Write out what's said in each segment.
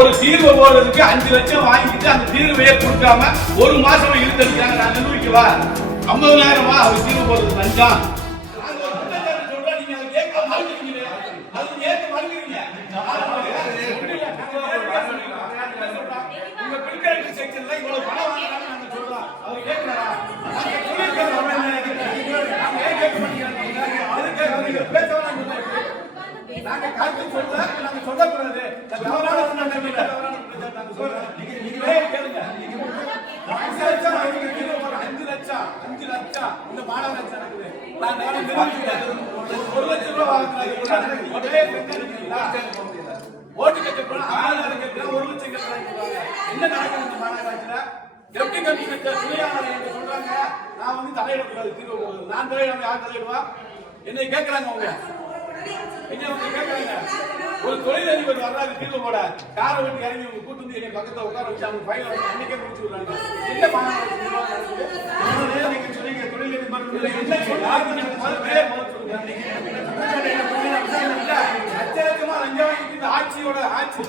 ஒரு தீர்வு போடுறதுக்கு அஞ்சு லட்சம் வாங்கிட்டு அந்த தீர்வையே கொடுக்காம ஒரு மாசம் இழுத்தடிக்கிறாங்க நான் நிரூபிக்கவா ரூபாய் அவர் தீர்வு போடுறது லஞ்சம் நாங்க காத்து சொல்ல நாங்க சொல்லக்கூடாது தவறான குற்றச்சாட்டு இல்ல. நாங்க சொல்றோம். நீங்க- நீங்களே கேளுங்க. நீங்க அஞ்சு லட்சம் அஞ்சு லட்சம் அஞ்சு லட்சம் இந்த மாணவ லட்சம் இருக்குது நான் ஒரு லட்சம் ரூபாய் ஓட்டு கட்ட போனா ஆறு கேட்கிறேன் ஒரு லட்சம் கேட்கிறாங்க என்ன நடக்குது இந்த மாநகராட்சியில டெப்டி கமிஷனர் துணையாளர் என்று சொல்றாங்க நான் வந்து தலையிடக்கூடாது தீர்வு நான் தலையிடாம யார் தலையிடுவா என்னை கேட்கறாங்க அவங்க. ஒரு தொழிலதிபர் வர்றாரு தீர்வு போட. காரை விட்டு இறங்கி உங்க கூட்டு வந்து எங்க பக்கத்துல உட்கார வச்சு அவங்க ஃபைல் அன்னைக்கே முடிச்சு விடுறாங்க. என்ன மாநகராட்சி சொன்னீங்க தொழிலதிபர் லஞ்சம் ஆட்சியோட ஆட்சி.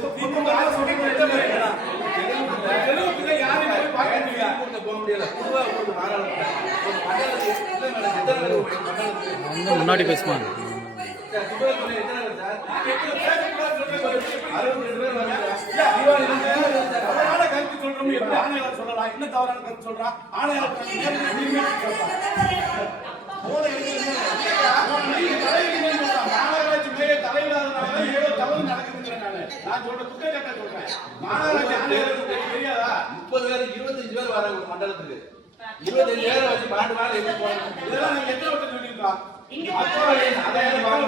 பார்க்க முடியல போக முடியல. முன்னாடி பேசுவாங்க. சொல்லலாம் என்ன தவறான கருத்து சொல்றான். மாநகராட்சி மேயர் தலையிடாதனால ஏதோ தவறு நடக்குதுங்கிறேன் நானு. நான் சொல்ற குற்றச்சாட்டை சொல்றேன். மாநகராட்சி ஆணையாளருக்கு தெரியாதா? முப்பது பேர் இருபத்தஞ்சு பேர் ஒரு மண்டலத்துக்கு இருபத்தஞ்சு பேரை வச்சு எப்படி போறாங்க இதெல்லாம் நீங்க எத்தனை வட்டம் சொல்லியிருக்கோம்? இங்க அத்தோடைய அடையாளம் வாங்க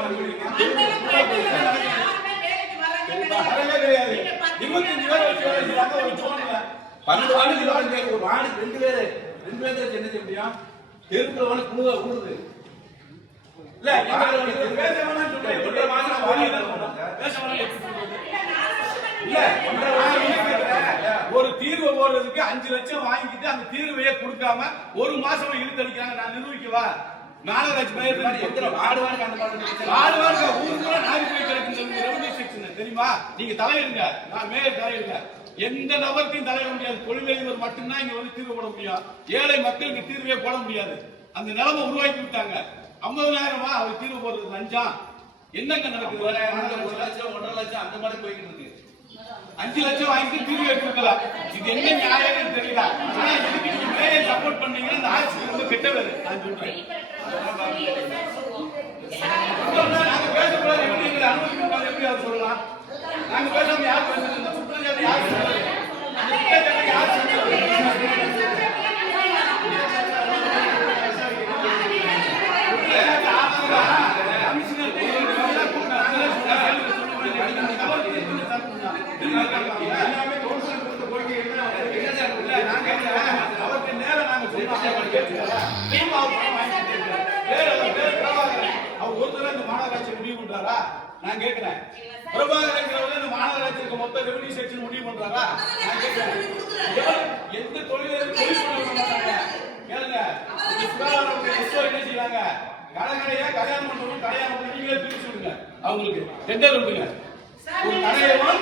வரவே கிடையாது. இருபத்தஞ்சு பேரை வச்சு பன்னெண்டு வார்டு இருபத்தஞ்சு பேர் ஒரு வார்டு ரெண்டு பேர் ரெண்டு பேர் என்ன செய்ய முடியும் தெருக்குள்ள வந்து குழுவா ஊடுது இல்ல. ஒன்றரை மாசம்? இல்ல, கேட்கிறேன், ஒரு தீர்வு போடுறதுக்கு அஞ்சு லட்சம் வாங்கிட்டு அந்த தீர்வையே கொடுக்காம ஒரு மாசம் இழுத்தடிக்கிறாங்க நான் நிரூபிக்கவா மாநகராட்சி மேயர் எத்தனை ஆறு வாரம் ஊருக்குள்ள செக்ஷன் தெரியுமா? நீங்க தலையிடுங்க. நான் மேயர் தலையிடுங்க. எந்த நபருக்கும் தலையிட முடியாது. தொழிலதிபர் மட்டும்தான் இங்க வந்து தீர்வு போட முடியும். ஏழை மக்களுக்கு தீர்வே போட முடியாது. அந்த நிலைமை உருவாக்கி விட்டாங்க. ஐம்பதனாயிரமா அவர் தீர்வு போடுறது லஞ்சம். என்னங்க நடக்குது? ஒரு? லட்சம் ஒன்றரை லட்சம் அந்த மாதிரி போய்கிட்டு இருக்கு. அஞ்சு லட்சம் வாங்கிட்டு தீர்வு எடுத்துக்கல இது என்ன நியாயம்னு தெரியல. ஆனா இதுக்கு நீங்க சப்போர்ட் பண்ணீங்கன்னா இந்த ஆட்சி ரொம்ப கெட்டவர். நான் சொல்றேன் நாங்க பேசக்கூடாது. எப்படி எங்களை அனுமதிக்கூடாது எப்படி அதை சொல்லலாம்? நாங்க பேசாம யார் பேசுறது இந்த குற்றச்சாட்டு யார் சொல்றது இந்த குற்றச்சாட்டை யார் சொல்றது கமிஷனர் எல்லாமே கவுன்சிலர் கொடுத்த கோரிக்கை என்ன? இல்ல, நான் கேட்கிறேன். அவருக்கு நேரா நாங்க. அவர் கேட்கல. நீங்க அவர் பணம் வாங்கிட்டு இருக்கீங்க. பேர் அவர் பேர் பிரபாகரன். அவர் ஒரு தடவை இந்த மாநகராட்சி முடிவு பண்றாரா? நான் கேட்கிறேன். பிரபாகரன் இந்த மாநகராட்சிக்கு மொத்த ரெவன்யூ செக்ஷன் முடிவு பண்றாரா? நான் கேட்கிறேன். எந்த தொழிலும் தொழில் பண்ண மாட்டாங்க. கேளுங்க. என்ன செய்யறாங்க கடை கடையா கல்யாணம் பண்றவங்க கல்யாணம் பண்ணி நீங்களே பிரிச்சு விடுங்க அவங்களுக்கு டெண்டர் விடுங்க ஒரு கடையவும்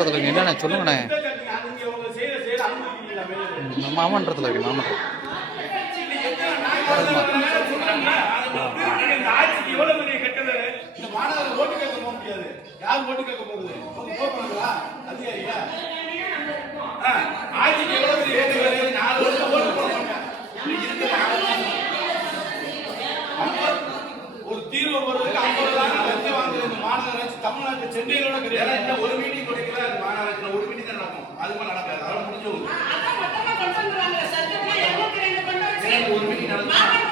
பக்கத்தில் இருக்கு என்னண்ணே சொல்லுங்கண்ணே. மாமன்றத்தில் இருக்கு மாமன்றம் இந்த ஆட்சிக்கு எவ்வளவு பெரிய கெட்டது இந்த மாணவர் முடியாது கேட்க எவ்வளவு நாலு வருஷம் ஓட்டு ஒரு தீர்வு போடுறதுக்கு ஐம்பது லட்சம் லஞ்சம் இந்த மாநகராட்சி தமிழ்நாட்டு சென்னையிலோட கிடையாது. இன்னும் ஒரு மீட்டிங் கொடுக்கல அது மாநகராட்சியில் ஒரு அதுக்கு நடக்காது. அதெல்லாம் முடிஞ்சு. ஒரு மீட்டிங் நடக்கும்